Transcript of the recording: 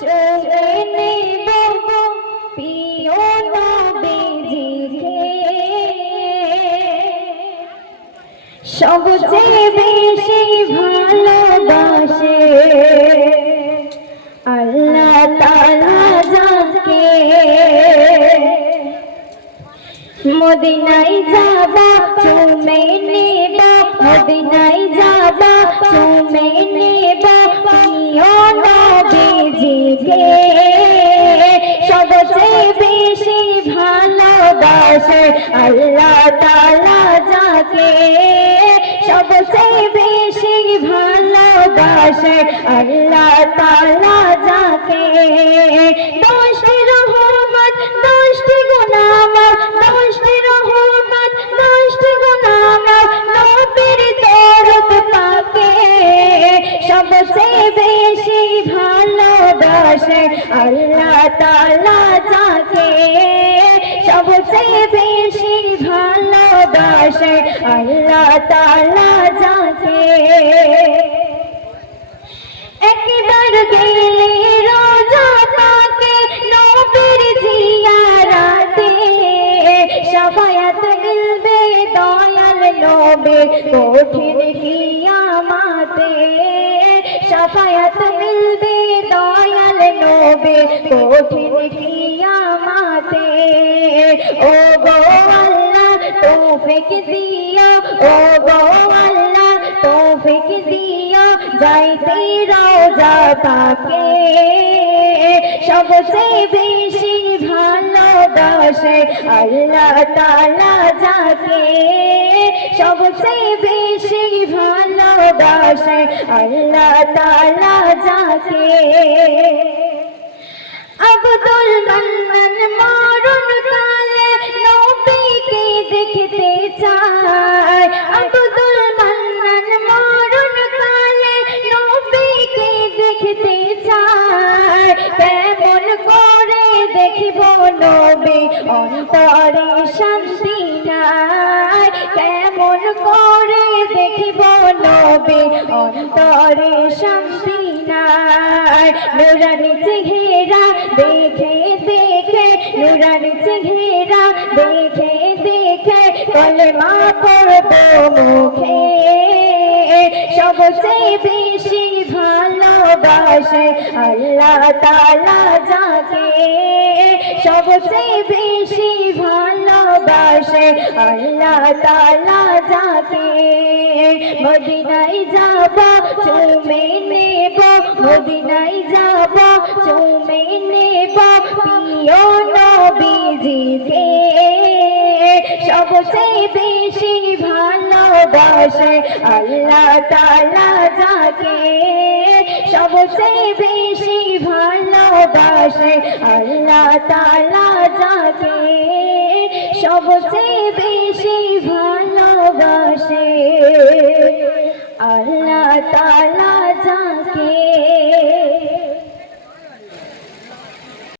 চলে নেব প্রিয় নবীজিকে, সবচেয়ে বেশি ভালোবাসে আল্লাহ তাআলা যাকে। মদিনায় যাবা চুমে নেব, মদিনায় যাবা চুমে নেব প্রিয় নবীজিকে, সবচেয়ে বেশি ভালোবাসে আল্লাহ তাআলা যাকে, সবচেয়ে বেশি ভালোবাসে আল্লাহ তাআলা যাকে। দশটি রহমত দশটি গুনামাফ, দশটি রহমত দশটি গুনামাফ নবীর দরদ পাকে, সবচেয়ে বেশি ভালোবাসে আল্লাহ তাআলা যাকে, সবচেয়ে বেশি ভালোবাসে আল্লাহ তাআলা যাকে। একবার গেলে রোজা পাকে নবীর জিয়ারাতে, শাফায়াত মিলবে দয়াল নবীর কঠিন কিয়ামতে, শাফায়াত মিলবে দয়াল নবীর কঠিন কিয়ামতে। ও গো আল্লাহ তৌফিক দিও, ও গো আল্লাহ তৌফিক দিও যাইতে রওজা পাকে, সবচেয়ে বেশি ভালোবাসে আল্লাহ তাআলা যাকে, সবচেয়ে বেশি ভালোবাসে আল্লাহ তাআলা যাকে। আব্দুল মান্নান মরণ কালে নবীকে দেখতে চায়, আব্দুল মান্নান মরণ কালে নবীকে দেখতে চায়, কেমন করে দেখিব নবী অন্তরে শান্তি নাই, কেমন করে দেখিব নবী অন্তরে শান্তি নাই। নুরানি চেহারা দেখে দেখে, নুরানি চেহারা দেখে দেখে কলেমা পড়ব মুখে, সবচেয়ে বেশি ভালোবাসে আল্লাহ তাআলা যাকে, সবচেয়ে বেশি ভালোবাসে আল্লাহ তাআলা যাকে। মদিনায় যাবা চুমে নেব, মদিনায় যাবা চুমে নেব প্রিয় নবীজিকে, সবচেয়ে বেশি ভালোবাসে আল্লাহ তাআলা যাকে, সবচেয়ে বেশি ভালোবাসে আল্লাহ তাআলা যাকে, সবচেয়ে বেশি